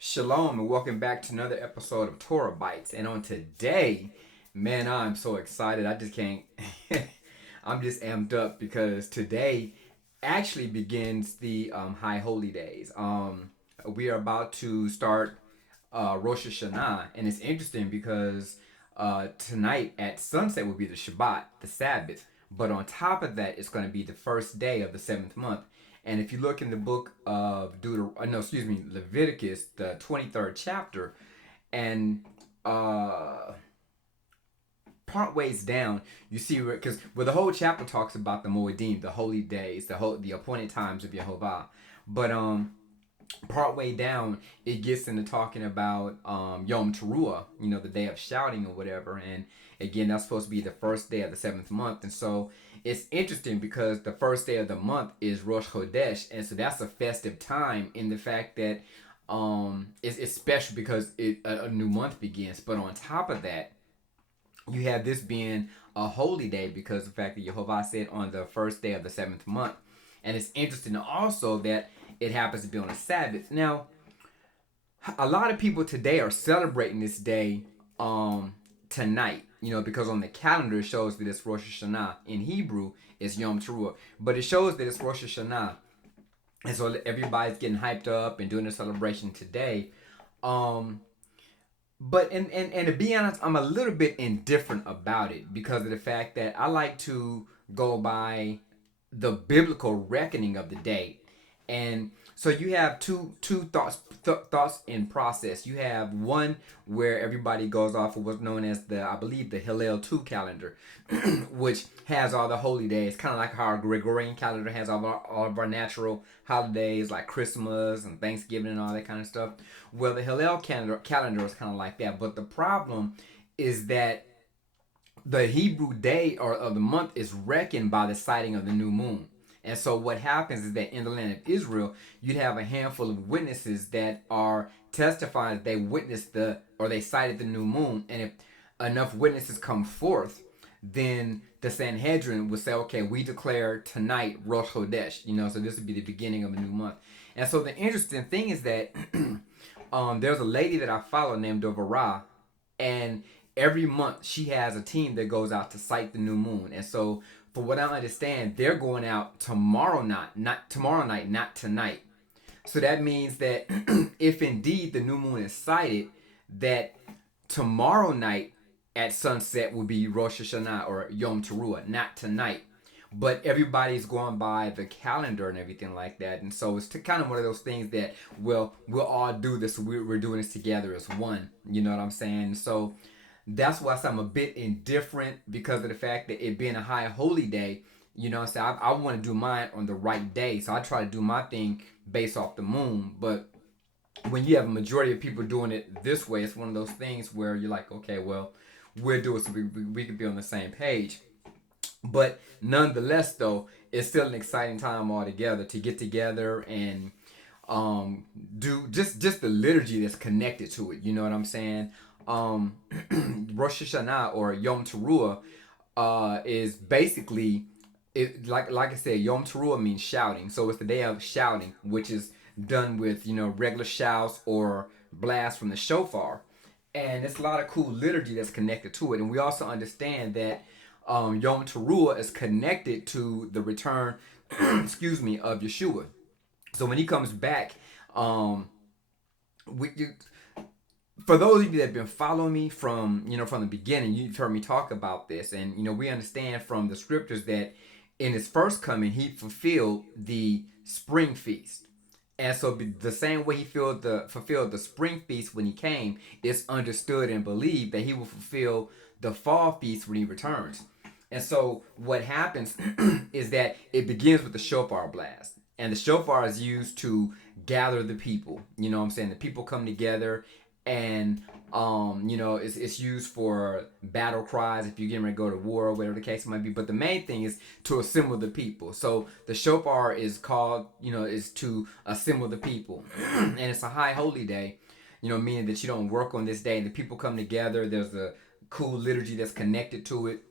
Shalom and welcome back to another episode of Torah-bytes. And on today, man, I'm so excited. I just can't. I'm just amped up because today actually begins the High Holy Days. We are about to start Rosh Hashanah, and it's interesting because tonight at sunset will be the Shabbat, the Sabbath. But on top of that, it's going to be the first day of the seventh month. And if you look in the book of Leviticus, the 23rd chapter, and uh, part ways down, you see because the whole chapter talks about the Moedim, the holy days, the appointed times of Yehovah. But part way down, it gets into talking about Yom Teruah, the day of shouting or whatever. And again, that's supposed to be the first day of the seventh month. And so it's interesting because the first day of the month is Rosh Chodesh, and so that's a festive time in the fact that it's special because a new month begins. But on top of that, you have this being a holy day because of the fact that Yehovah said on the first day of the seventh month. And it's interesting also that it happens to be on a Sabbath. Now, a lot of people today are celebrating this day tonight, because on the calendar it shows that it's Rosh Hashanah. In Hebrew, it's Yom Teruah, but it shows that it's Rosh Hashanah. And so everybody's getting hyped up and doing a celebration today. Um, but and to be honest, I'm a little bit indifferent about it because of the fact that I like to go by the biblical reckoning of the day. And so you have two thoughts in process. You have one where everybody goes off of what's known as the, I believe, the Hillel 2 calendar, which has all the holy days, kind of like how our Gregorian calendar has all of our natural holidays like Christmas and Thanksgiving and all that kind of stuff. Well, the Hillel calendar is kind of like that, but the problem is that the Hebrew day or the month is reckoned by the sighting of the new moon. And so what happens is that in the land of Israel, you'd have a handful of witnesses that are testifying that they witnessed or they sighted the new moon. And if enough witnesses come forth, then the Sanhedrin would say, okay, we declare tonight Rosh Chodesh, so this would be the beginning of a new month. And so the interesting thing is that there's a lady that I follow named Dovara, and every month she has a team that goes out to sight the new moon. And so for what I understand, they're going out tomorrow night, not tonight. So that means that if indeed the new moon is sighted, that tomorrow night at sunset will be Rosh Hashanah or Yom Teruah, not tonight. But everybody's going by the calendar and everything like that. And so it's kind of one of those things that, well, we'll all do this. We're doing this together as one. You know what I'm saying? So that's why I'm a bit indifferent because of the fact that it being a high holy day. So I want to do mine on the right day. So I try to do my thing based off the moon. But when you have a majority of people doing it this way, it's one of those things where you're like, okay, well, we'll do it so we can be on the same page. But nonetheless, though, it's still an exciting time altogether to get together and do just the liturgy that's connected to it. You know what I'm saying? Um, Rosh Hashanah or Yom Teruah is basically it like I said, Yom Teruah means shouting. So it's the day of shouting, which is done with regular shouts or blasts from the shofar, and it's a lot of cool liturgy that's connected to it. And we also understand that Yom Teruah is connected to the return, excuse me, of Yeshua. So when he comes back, um, we, for those of you that have been following me from the beginning, you've heard me talk about this, and we understand from the scriptures that in his first coming, he fulfilled the spring feast. And so the same way he fulfilled the spring feast when he came, it's understood and believed that he will fulfill the fall feast when he returns. And so what happens is that it begins with the shofar blast. And the shofar is used to gather the people. You know what I'm saying? The people come together and it's used for battle cries if you're getting ready to go to war or whatever the case might be. But the main thing is to assemble the people. So the shofar is called, is to assemble the people. And it's a high holy day, meaning that you don't work on this day and the people come together. There's a cool liturgy that's connected to it.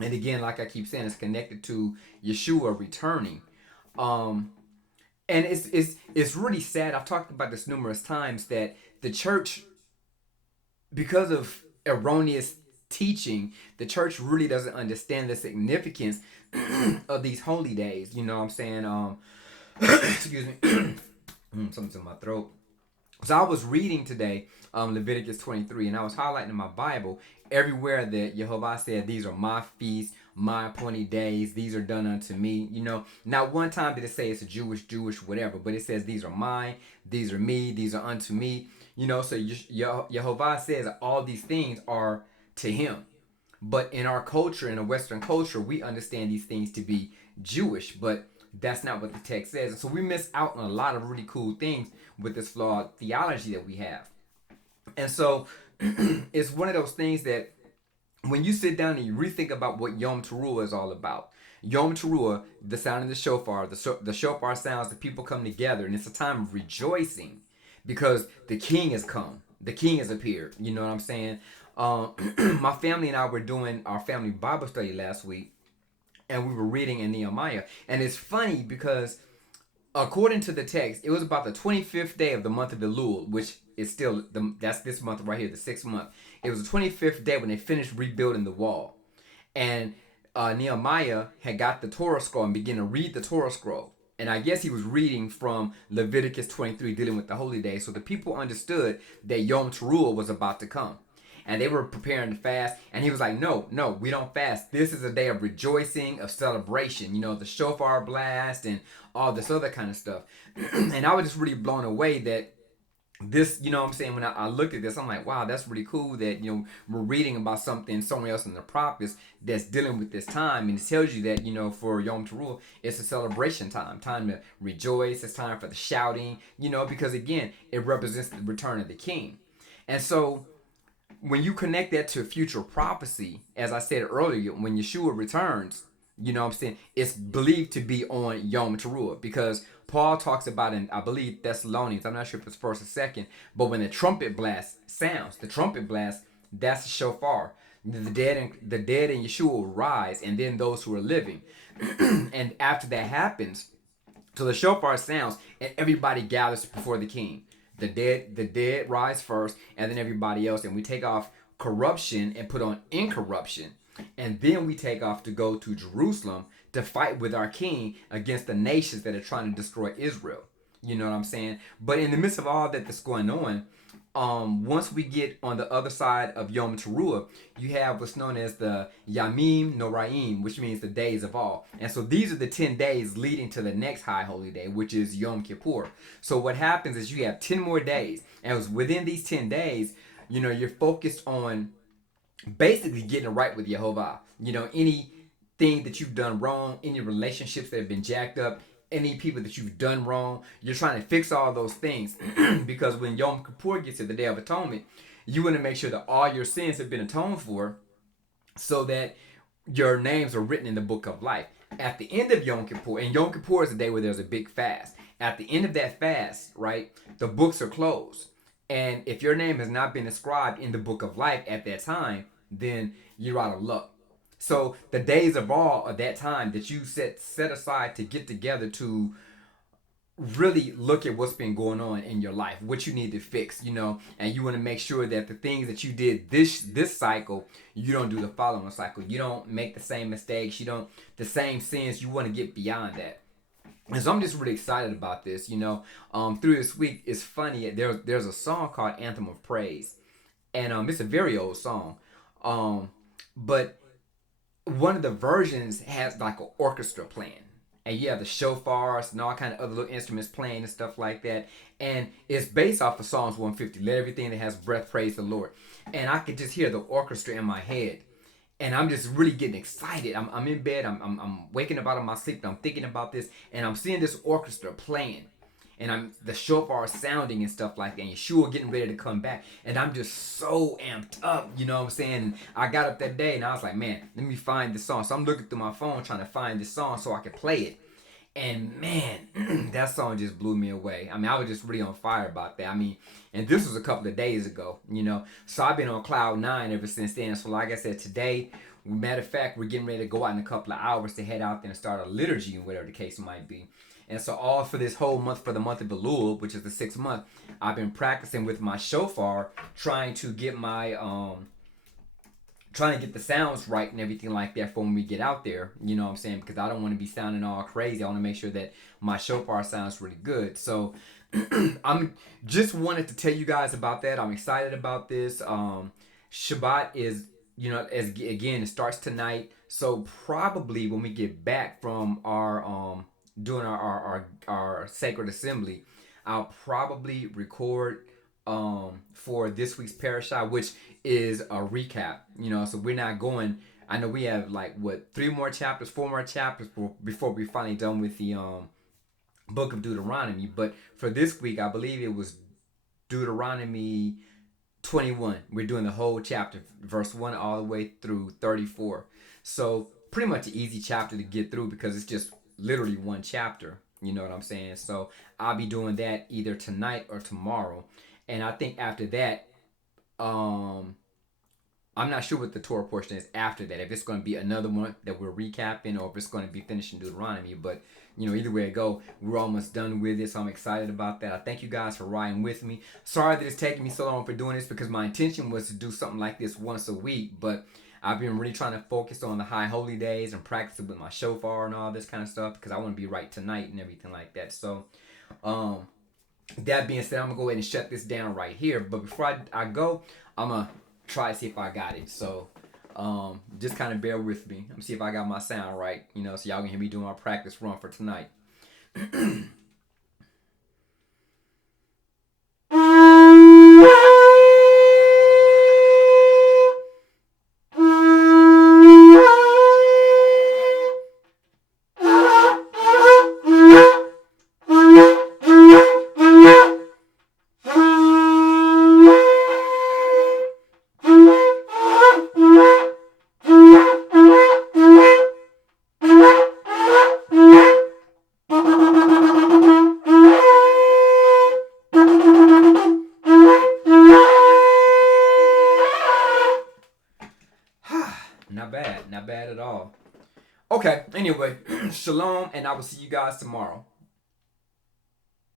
And again, like I keep saying, it's connected to Yeshua returning. Um, And it's really sad. I've talked about this numerous times that the church, because of erroneous teaching, the church really doesn't understand the significance of these holy days. You know what I'm saying? Excuse me. Something's in my throat. So I was reading today Leviticus 23, and I was highlighting in my Bible everywhere that Jehovah said, these are my feasts, my appointed days, these are done unto me. You know, not one time did it say it's a Jewish, whatever, but it says these are mine, these are me, these are unto me. You know, so Jehovah says all these things are to him. But in our culture, in a Western culture, we understand these things to be Jewish, but that's not what the text says. And so we miss out on a lot of really cool things with this flawed theology that we have. And so it's one of those things that when you sit down and you rethink about what Yom Teruah is all about, Yom Teruah, the sound of the shofar, the shofar sounds, the people come together, and it's a time of rejoicing because the king has come, the king has appeared. You know what I'm saying? My family and I were doing our family Bible study last week, and we were reading in Nehemiah. And it's funny because according to the text, it was about the 25th day of the month of Elul, which is still, that's this month right here, the 6th month. It was the 25th day when they finished rebuilding the wall. And Nehemiah had got the Torah scroll and began to read the Torah scroll. And I guess he was reading from Leviticus 23, dealing with the holy days. So the people understood that Yom Teruah was about to come. And they were preparing to fast. And he was like, no, we don't fast. This is a day of rejoicing, of celebration. You know, the shofar blast and all this other kind of stuff. And I was just really blown away that this, you know what I'm saying, when I looked at this, I'm like, wow, that's really cool that, you know, we're reading about something somewhere else in the prophets that's dealing with this time. And it tells you that, you know, for Yom Teruah, it's a celebration time to rejoice. It's time for the shouting, you know, because again, it represents the return of the king. And so when you connect that to future prophecy, as I said earlier, when Yeshua returns, you know what I'm saying, it's believed to be on Yom Teruah because Paul talks about in, I believe, Thessalonians, I'm not sure if it's first or second, but when the trumpet blast sounds, that's the shofar. The dead in Yeshua will rise, and then those who are living. And after that happens, so the shofar sounds, and everybody gathers before the king. The dead rise first, and then everybody else, and we take off corruption and put on incorruption. And then we take off to go to Jerusalem to fight with our king against the nations that are trying to destroy Israel. You know what I'm saying? But in the midst of all that's going on, once we get on the other side of Yom Teruah, you have what's known as the Yamim Noraim, which means the days of all. And so these are the 10 days leading to the next high holy day, which is Yom Kippur. So what happens is you have 10 more days. And it was within these 10 days, you know, you're focused on basically getting it right with Jehovah. You know, anything that you've done wrong, any relationships that have been jacked up, any people that you've done wrong, you're trying to fix all those things. Because when Yom Kippur gets to the Day of Atonement, you want to make sure that all your sins have been atoned for so that your names are written in the book of life. At the end of Yom Kippur, and Yom Kippur is a day where there's a big fast. At the end of that fast, right, the books are closed. And if your name has not been inscribed in the book of life at that time, then you're out of luck. So the days of all of that time that you set aside to get together to really look at what's been going on in your life, what you need to fix, you know, and you want to make sure that the things that you did this cycle, you don't do the following cycle. You don't make the same mistakes. You don't the same sins. You want to get beyond that. And so I'm just really excited about this, you know. Through this week, it's funny. There's a song called Anthem of Praise, and it's a very old song, but one of the versions has like an orchestra playing, and you have the shofars and all kind of other little instruments playing and stuff like that. And it's based off of Psalms 150. Let everything that has breath praise the Lord. And I could just hear the orchestra in my head. And I'm just really getting excited. I'm in bed. I'm waking up out of my sleep. I'm thinking about this, and I'm seeing this orchestra playing, and the shofar sounding and stuff like that. And Yeshua getting ready to come back, and I'm just so amped up. You know what I'm saying? And I got up that day, and I was like, man, let me find this song. So I'm looking through my phone trying to find this song so I can play it. And man, that song just blew me away. I mean, I was just really on fire about that. I mean, and this was a couple of days ago, you know. So I've been on cloud 9 ever since then. So like I said, today, matter of fact, we're getting ready to go out in a couple of hours to head out there and start a liturgy, whatever the case might be. And so all for this whole month, for the month of Elul, which is the 6th month, I've been practicing with my shofar, trying to get the sounds right and everything like that for when we get out there. You know what I'm saying? Because I don't want to be sounding all crazy. I want to make sure that my shofar sounds really good. So I'm just wanted to tell you guys about that. I'm excited about this. Shabbat is, as again, it starts tonight. So probably when we get back from our doing our sacred assembly, I'll probably record for this week's parasha, which is a recap. So we're not going. I know we have like what 4 more chapters before we finally done with the book of Deuteronomy. But for this week, I believe it was Deuteronomy 21. We're doing the whole chapter, verse 1 all the way through 34. So pretty much an easy chapter to get through because it's just literally one chapter. You know what I'm saying? So I'll be doing that either tonight or tomorrow. And I think after that, I'm not sure what the Torah portion is after that. If it's going to be another one that we're recapping, or if it's going to be finishing Deuteronomy. But either way it go, we're almost done with it, so I'm excited about that. I thank you guys for riding with me. Sorry that it's taking me so long for doing this, because my intention was to do something like this once a week, but I've been really trying to focus on the high holy days and practicing with my shofar and all this kind of stuff, because I want to be right tonight and everything like that. So, that being said, I'm going to go ahead and shut this down right here. But before I go, I'm going to try to see if I got it. So just kind of bear with me. Let me see if I got my sound right, so y'all can hear me doing my practice run for tonight. Not bad at all. Okay, anyway, shalom, and I will see you guys tomorrow.